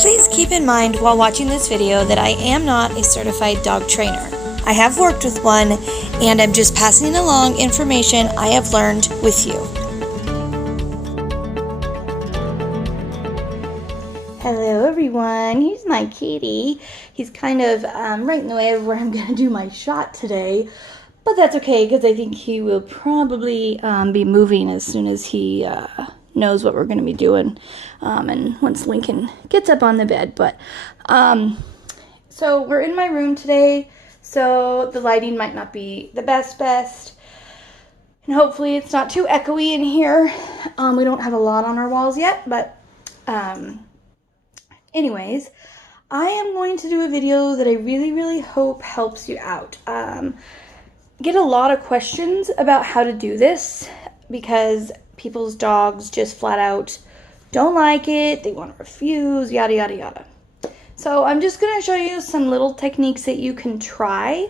Please keep in mind while watching this video that I am not a certified dog trainer. I have worked with one, and I'm just passing along information I have learned with you. Hello everyone, here's my kitty. He's kind of right in the way of where I'm going to do my shot today, but that's okay because I think he will probably be moving as soon as he knows what we're going to be doing, and once Lincoln gets up on the bed. But so we're in my room today, so the lighting might not be the best, and hopefully it's not too echoey in here. We don't have a lot on our walls yet, but anyways, I am going to do a video that I really hope helps you out. Get a lot of questions about how to do this because people's dogs just flat out don't like it, they want to refuse, yada yada yada. So I'm just going to show you some little techniques that you can try,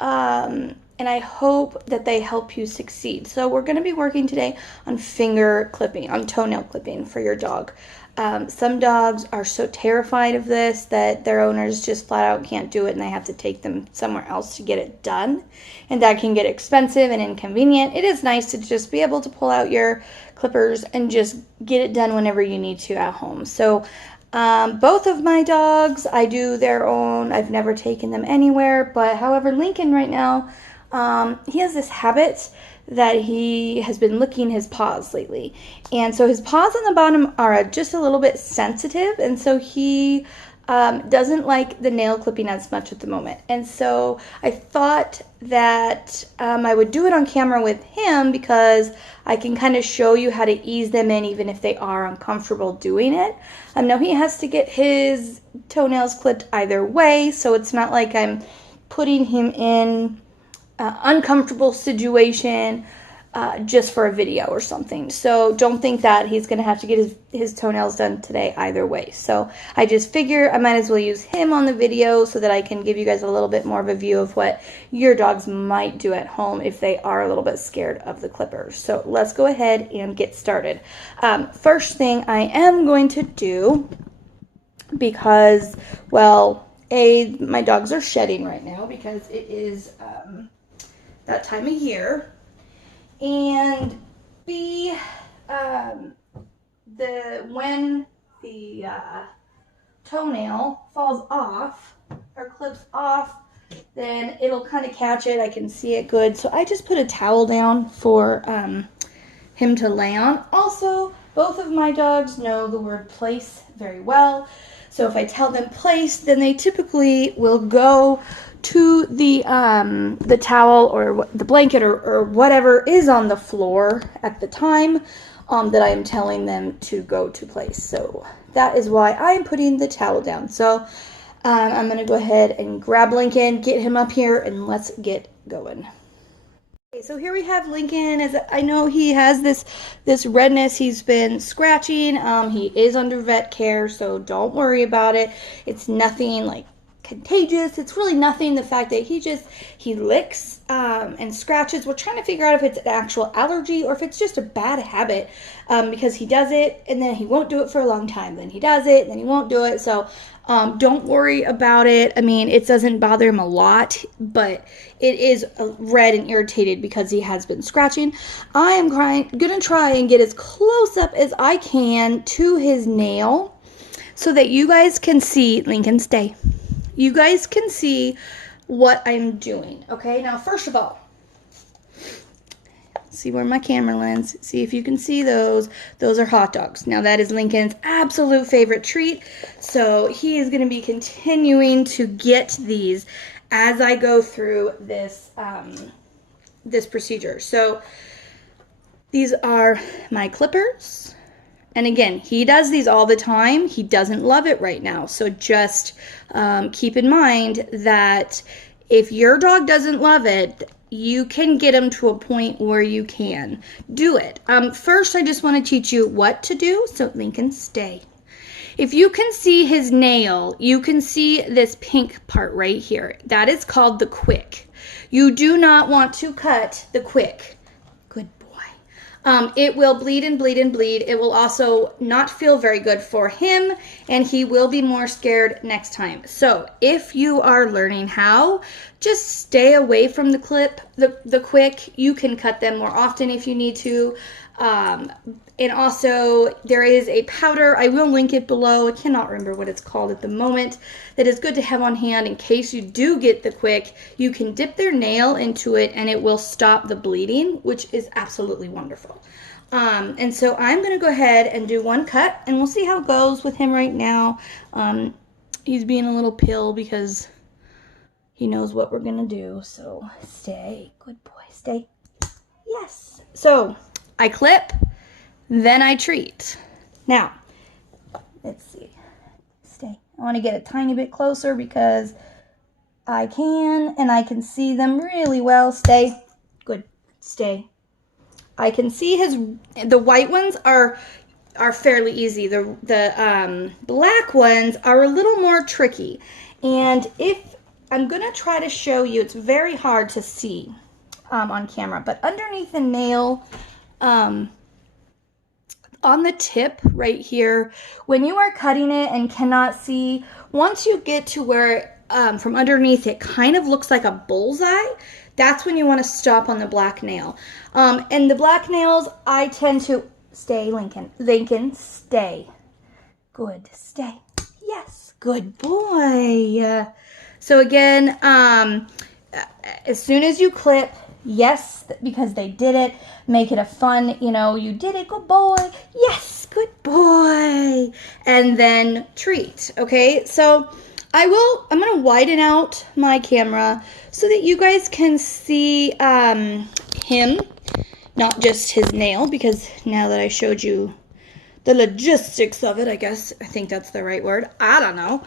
and I hope that they help you succeed. So we're going to be working today on finger clipping, on toenail clipping for your dog. Some dogs are so terrified of this that their owners just flat out can't do it and they have to take them somewhere else to get it done. And that can get expensive and inconvenient. It is nice to just be able to pull out your clippers and just get it done whenever you need to at home. So both of my dogs, I do their own. I've never taken them anywhere. But however, Lincoln right now, he has this habit that he has been licking his paws lately. And so his paws on the bottom are just a little bit sensitive, and so he doesn't like the nail clipping as much at the moment. And so I thought that I would do it on camera with him because I can kind of show you how to ease them in even if they are uncomfortable doing it. Now he has to get his toenails clipped either way, so it's not like I'm putting him in uncomfortable situation just for a video or something. So don't think that he's going to have to get his toenails done today either way. So I just figure I might as well use him on the video so that I can give you guys a little bit more of a view of what your dogs might do at home if they are a little bit scared of the clippers. So let's go ahead and get started. First thing I am going to do, because, well, my dogs are shedding right now because it is that time of year, and B, when the toenail falls off or clips off, then it'll kind of catch it. I can see it good, so I just put a towel down for him to lay on. Also, both of my dogs know the word place very well, so if I tell them place, then they typically will go to the towel or the blanket or whatever is on the floor at the time that I am telling them to go to place. So that is why I'm putting the towel down. So I'm going to go ahead and grab Lincoln, get him up here, and let's get going. Okay, so here we have Lincoln. As I know, he has this redness. He's been scratching. He is under vet care, so don't worry about it. It's nothing like contagious. It's really nothing. The fact that he licks and scratches. We're trying to figure out if it's an actual allergy or if it's just a bad habit, because he does it and then he won't do it for a long time. Then he does it and then he won't do it. So don't worry about it. I mean, it doesn't bother him a lot, but it is red and irritated because he has been scratching. I am gonna try and get as close up as I can to his nail so that you guys can see. Lincoln, stay. You guys can see what I'm doing. Okay, now first of all, see where my camera lens, see if you can see those. Those are hot dogs. Now that is Lincoln's absolute favorite treat, so he is going to be continuing to get these as I go through this this procedure. So these are my clippers. And again, he does these all the time. He doesn't love it right now. So just keep in mind that if your dog doesn't love it, you can get him to a point where you can do it. First, I just want to teach you what to do. So Lincoln, stay. If you can see his nail, you can see this pink part right here. That is called the quick. You do not want to cut the quick. Good boy. It will bleed and bleed and bleed. It will also not feel very good for him, and he will be more scared next time. So if you are learning how, just stay away from the quick. You can cut them more often if you need to. And also, there is a powder, I will link it below, I cannot remember what it's called at the moment, that is good to have on hand in case you do get the quick. You can dip their nail into it and it will stop the bleeding, which is absolutely wonderful. And so I'm going to go ahead and do one cut, and we'll see how it goes with him right now. He's being a little pill because he knows what we're going to do, so stay, good boy, stay. Yes. So I clip, then I treat. Now, let's see. Stay. I want to get a tiny bit closer because I can, and I can see them really well. Stay. Good. Stay. I can see the white ones are fairly easy. The black ones are a little more tricky. And if I'm going to try to show you, it's very hard to see on camera, but underneath the nail, on the tip right here, when you are cutting it and cannot see, once you get to where from underneath it kind of looks like a bullseye, that's when you want to stop on the black nail. And the black nails, I tend to stay, Lincoln, stay. Good, stay. Yes, good boy. So again, as soon as you clip, yes, because they did it, make it a fun, you did it, good boy, yes, good boy, and then treat, okay? So I'm going to widen out my camera so that you guys can see him, not just his nail, because now that I showed you the logistics of it, I think that's the right word, I don't know.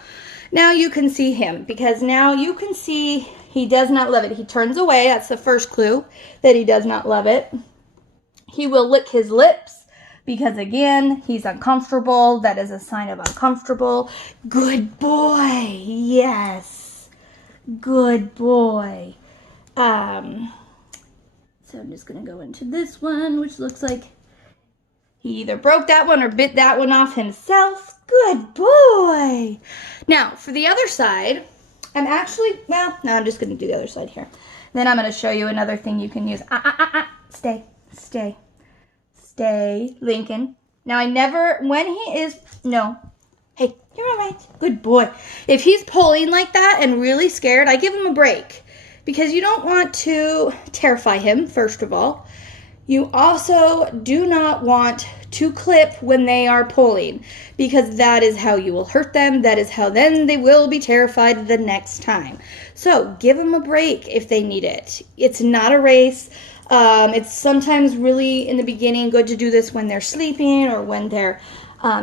Now you can see him, because now you can see he does not love it. He turns away. That's the first clue that he does not love it. He will lick his lips because, again, he's uncomfortable. That is a sign of uncomfortable. Good boy. Yes. Good boy. So I'm just going to go into this one, which looks like he either broke that one or bit that one off himself. Good boy. Now, for the other side, I'm just going to do the other side here. Then I'm going to show you another thing you can use. Stay, stay, stay, Lincoln. Now, hey, you're all right. Good boy. If he's pulling like that and really scared, I give him a break. Because you don't want to terrify him, first of all. You also do not want to clip when they are pulling, because that is how you will hurt them. That is how then they will be terrified the next time. So give them a break if they need it. It's not a race. It's sometimes really in the beginning good to do this when they're sleeping or when they're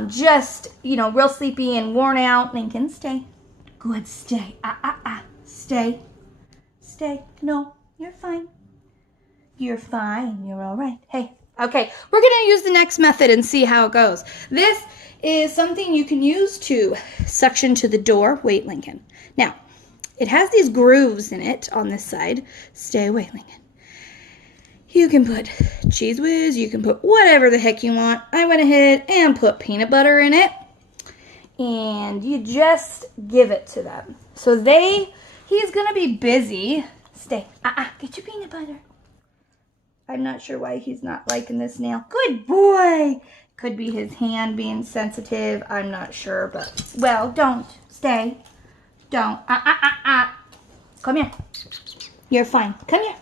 just, real sleepy and worn out. Lincoln, stay. Good, stay. Stay. Stay. No, you're fine. You're fine. You're all right. Hey, okay. We're going to use the next method and see how it goes. This is something you can use to suction to the door. Wait, Lincoln. Now, it has these grooves in it on this side. Stay away, Lincoln. You can put Cheez Whiz. You can put whatever the heck you want. I went ahead and put peanut butter in it. And you just give it to them. So he's going to be busy. Stay. Get your peanut butter. I'm not sure why he's not liking this nail. Good boy. Could be his hand being sensitive. I'm not sure, but, well, don't. Stay. Don't. Come here. You're fine. Come here.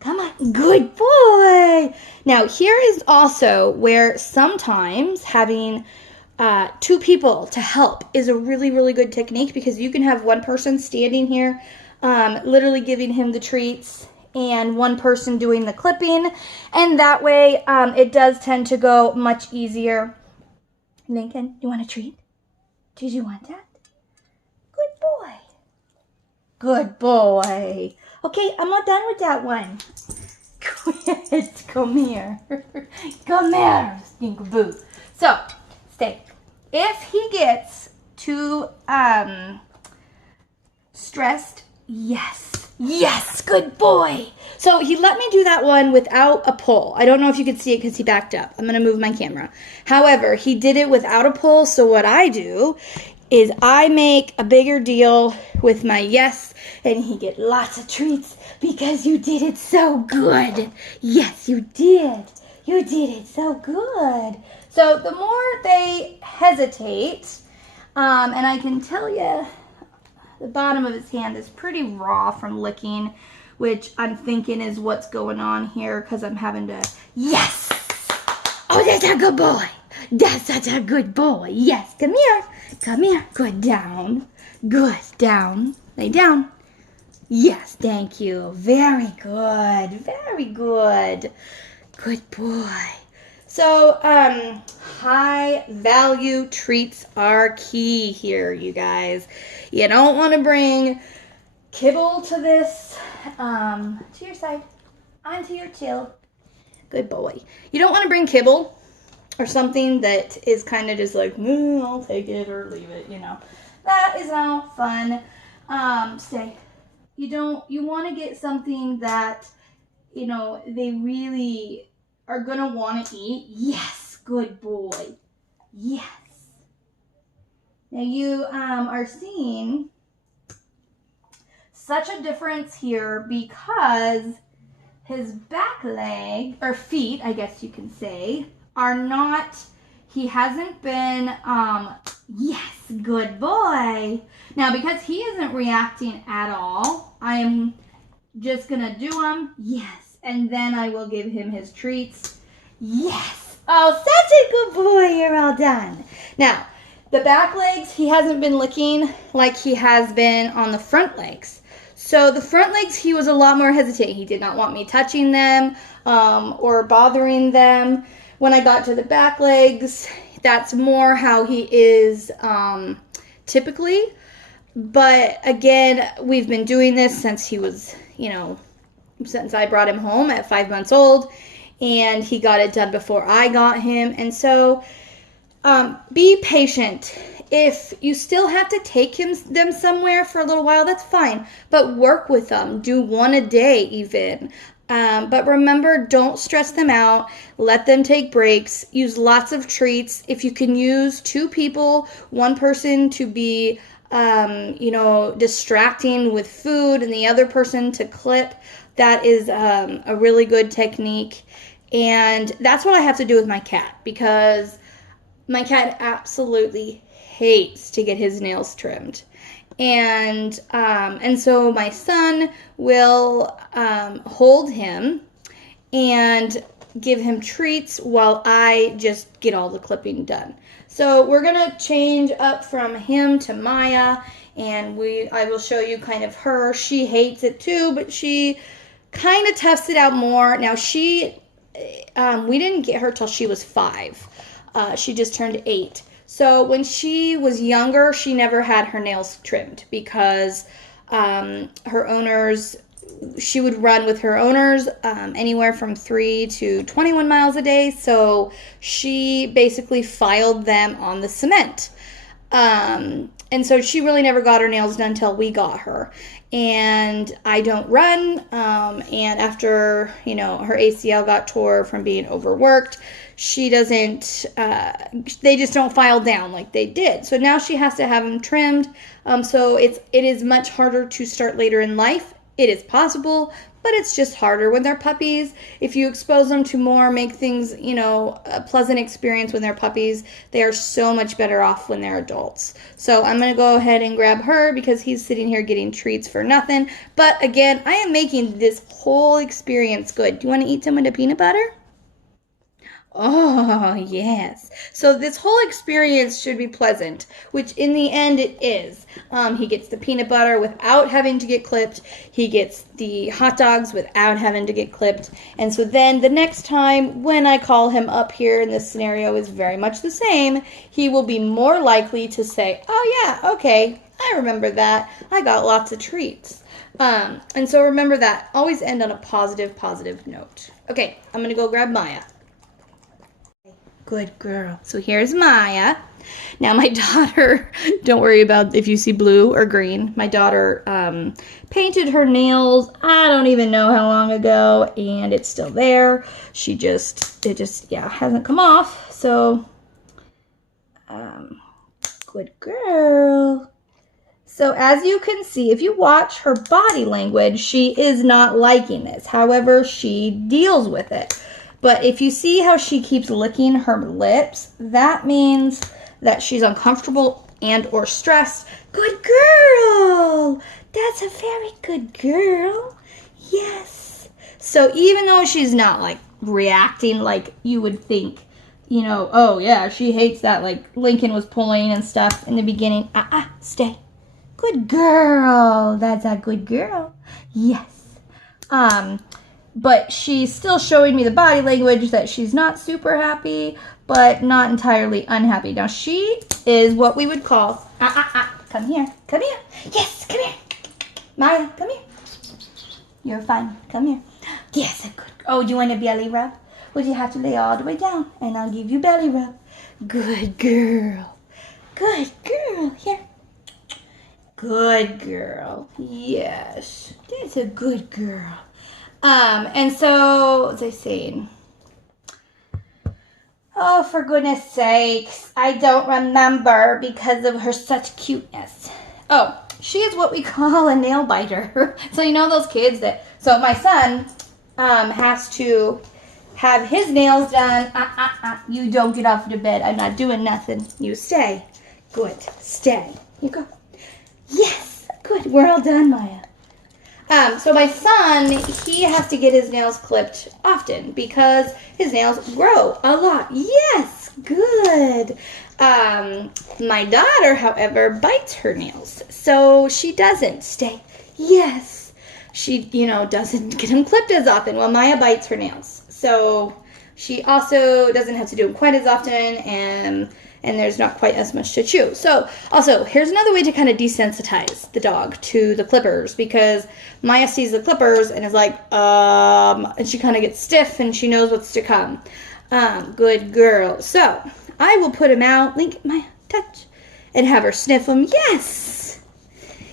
Come on. Good boy. Now, here is also where sometimes having 2 people to help is a really, really good technique, because you can have one person standing here, literally giving him the treats, and one person doing the clipping, and that way it does tend to go much easier. Lincoln, you want a treat? Did you want that? Good boy. Good boy. Okay, I'm not done with that one. Quit. Come here. Come here, stinkaboo. So, stay. If he gets too stressed, yes, Yes, good boy. So he let me do that one without a pull. I don't know if you could see it because he backed up. I'm going to move my camera. However, he did it without a pull. So what I do is I make a bigger deal with my yes, and he get lots of treats because you did it so good. Yes, you did. You did it so good. So the more they hesitate, and I can tell you, the bottom of his hand is pretty raw from licking, which I'm thinking is what's going on here because I'm having to, yes! Oh, that's a good boy. That's such a good boy. Yes, come here. Come here. Good, down. Good, down. Lay down. Yes, thank you. Very good. Very good. Good boy. So, high value treats are key here, you guys. You don't want to bring kibble to this, to your side, onto your tail. Good boy. You don't want to bring kibble or something that is kind of just like, I'll take it or leave it, you know. That is not fun. Stay. You want to get something that, you know, they really are going to want to eat. Yes, good boy. Yes. Now you are seeing such a difference here because his back leg, or feet, I guess you can say, are not, he hasn't been, yes, good boy. Now, because he isn't reacting at all, I'm just going to do him, yes, and then I will give him his treats. Yes. Oh, such a good boy. You're all done. Now, the back legs, he hasn't been licking like he has been on the front legs. So the front legs, he was a lot more hesitant. He did not want me touching them or bothering them. When I got to the back legs, that's more how he is typically. But again, we've been doing this since he was, you know, since I brought him home at 5 months old. And he got it done before I got him. And so be patient. If you still have to take them somewhere for a little while, that's fine. But work with them. Do one a day even. But remember, don't stress them out. Let them take breaks. Use lots of treats. If you can use 2 people, one person to be, you know, distracting with food and the other person to clip, that is a really good technique. And that's what I have to do with my cat because my cat absolutely hates to get his nails trimmed. And so my son will hold him and give him treats while I just get all the clipping done. So we're going to change up from him to Maya, and I will show you kind of her. She hates it too, but she kind of toughs it out more. Now we didn't get her till she was 5. She just turned 8. So when she was younger, she never had her nails trimmed because her owners, she would run with her owners anywhere from 3 to 21 miles a day. So she basically filed them on the cement. And so she really never got her nails done until we got her. And I don't run. And after, you know, her ACL got tore from being overworked, she doesn't, they just don't file down like they did. So now she has to have them trimmed. So it is much harder to start later in life. It is possible, but it's just harder when they're puppies. If you expose them to more, make things, you know, a pleasant experience when they're puppies, they are so much better off when they're adults. So I'm going to go ahead and grab her because he's sitting here getting treats for nothing. But again, I am making this whole experience good. Do you want to eat some of the peanut butter? Oh, yes. So this whole experience should be pleasant, which in the end it is. He gets the peanut butter without having to get clipped. He gets the hot dogs without having to get clipped. And so then the next time when I call him up here, and this scenario is very much the same, he will be more likely to say, oh yeah, okay, I remember that. I got lots of treats. And so remember that. Always end on a positive note. Okay, I'm going to go grab Maya. Good girl. So here's Maya. Now my daughter, don't worry about if you see blue or green. My daughter painted her nails, I don't even know how long ago, and it's still there. It just hasn't come off. So, good girl. So as you can see, if you watch her body language, she is not liking this. However, she deals with it. But if you see how she keeps licking her lips, that means that she's uncomfortable and or stressed. Good girl! That's a very good girl. Yes. So even though she's not like reacting like you would think, you know, oh yeah, she hates that like Lincoln was pulling and stuff in the beginning. Stay. Good girl. That's a good girl. Yes. But she's still showing me the body language that she's not super happy, but not entirely unhappy. Now, she is what we would call, come here, come here. Yes, come here. Maya, come here. You're fine. Come here. Yes, a good. Oh, do you want a belly rub? Well, you have to lay all the way down, and I'll give you belly rub. Good girl. Good girl. Here. Good girl. Yes, that's a good girl. And so, what was I saying? Oh, for goodness sakes, I don't remember because of her such cuteness. Oh, she is what we call a nail biter. So you know those kids that, so my son has to have his nails done. You don't get off the bed. I'm not doing nothing. You stay. Good. Stay. You go. Yes. Good. We're all done, Maya. So my son, he has to get his nails clipped often because his nails grow a lot. Yes, good. My daughter, however, bites her nails, so she doesn't stay. Yes, she, doesn't get them clipped as often. Well, Maya bites her nails, so she also doesn't have to do them quite as often, and there's not quite as much to chew. So, also, here's another way to kind of desensitize the dog to the clippers, because Maya sees the clippers and is like, and she kind of gets stiff and she knows what's to come. Good girl. So, I will put him out, Link, Maya, touch, and have her sniff him. Yes!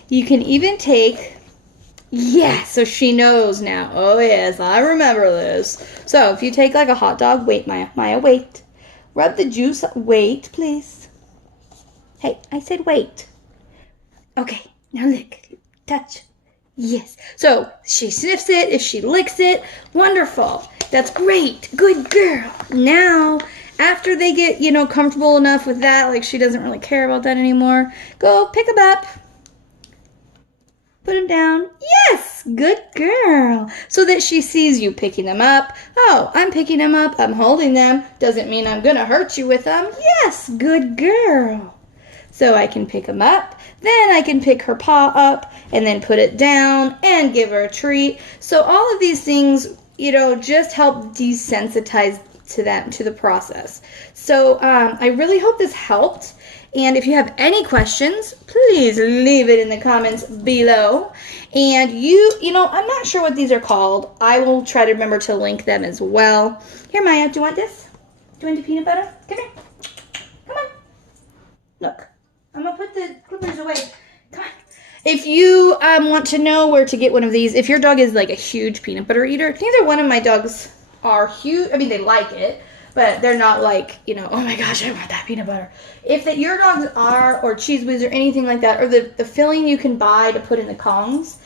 You can even take, so she knows now. Oh, yes, I remember this. So, if you take like a hot dog, wait, Maya, wait. Rub the juice. Wait, please. Hey, I said wait. Okay, now lick. Touch. Yes. So, she sniffs it. If she licks it, wonderful. That's great. Good girl. Now, after they get, comfortable enough with that, like she doesn't really care about that anymore, go pick them up. Put them down. Yes, good girl. So that she sees you picking them up. Oh, I'm picking them up. I'm holding them. Doesn't mean I'm going to hurt you with them. Yes, good girl. So I can pick them up. Then I can pick her paw up and then put it down and give her a treat. So all of these things, just help desensitize to the process. So I really hope this helped. And if you have any questions, please leave it in the comments below. And I'm not sure what these are called. I will try to remember to link them as well. Here, Maya, do you want this? Do you want the peanut butter? Come here. Come on. Look, I'm going to put the clippers away. Come on. If you want to know where to get one of these, if your dog is like a huge peanut butter eater, neither one of my dogs are huge. I mean, they like it. But they're not like, oh my gosh, I want that peanut butter. If your dogs are, or Cheez Whiz or anything like that, or the filling you can buy to put in the Kongs,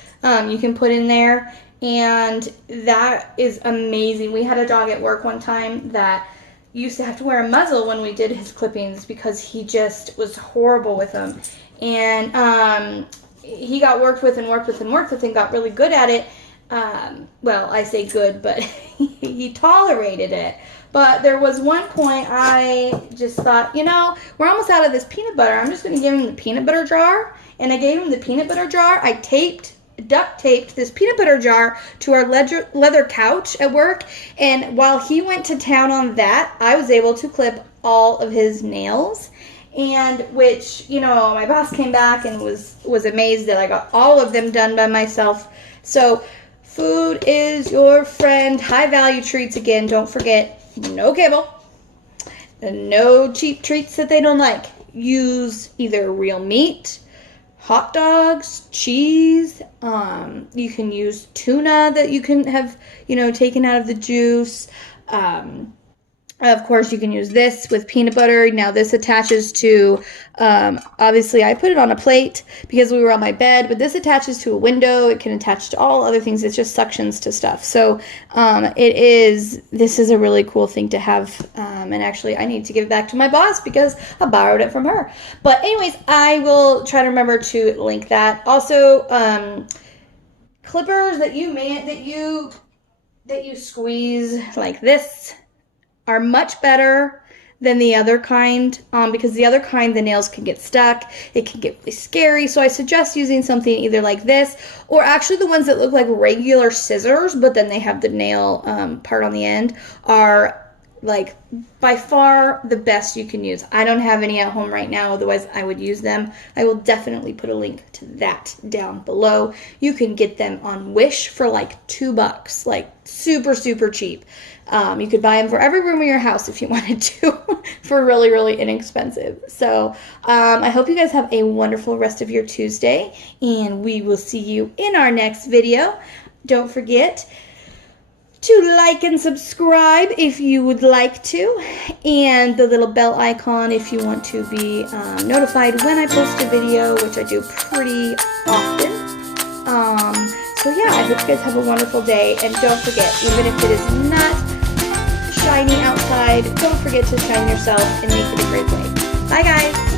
you can put in there. And that is amazing. We had a dog at work one time that used to have to wear a muzzle when we did his clippings because he just was horrible with them. And he got worked with and got really good at it. Well, I say good, but he tolerated it. But there was one point I just thought, we're almost out of this peanut butter. I'm just going to give him the peanut butter jar. And I gave him the peanut butter jar. I duct taped this peanut butter jar to our leather couch at work. And while he went to town on that, I was able to clip all of his nails. And which, my boss came back and was amazed that I got all of them done by myself. So food is your friend. High value treats again. Don't forget. No kibble. no cheap treats that they don't like. Use either real meat, hot dogs, cheese. You can use tuna that you can have, taken out of the juice. Of course, you can use this with peanut butter. Now, this attaches to, obviously, I put it on a plate because we were on my bed, but this attaches to a window. It can attach to all other things. It just suctions to stuff. So, this is a really cool thing to have. And actually, I need to give it back to my boss because I borrowed it from her. But anyways, I will try to remember to link that. Also, clippers that you squeeze like this are much better than the other kind, because the other kind, the nails can get stuck. It can get really scary. So I suggest using something either like this, or actually the ones that look like regular scissors, but then they have the nail part on the end, are like by far the best you can use. I don't have any at home right now, otherwise I would use them. I will definitely put a link to that down below. You can get them on Wish for like $2, like super, super cheap. You could buy them for every room in your house if you wanted to for really, really inexpensive. So I hope you guys have a wonderful rest of your Tuesday, and we will see you in our next video. Don't forget to like and subscribe if you would like to, and the little bell icon if you want to be notified when I post a video, which I do pretty often. So yeah, I hope you guys have a wonderful day, and don't forget, even if it is not shiny outside, don't forget to shine yourself and make it a great day. Bye guys!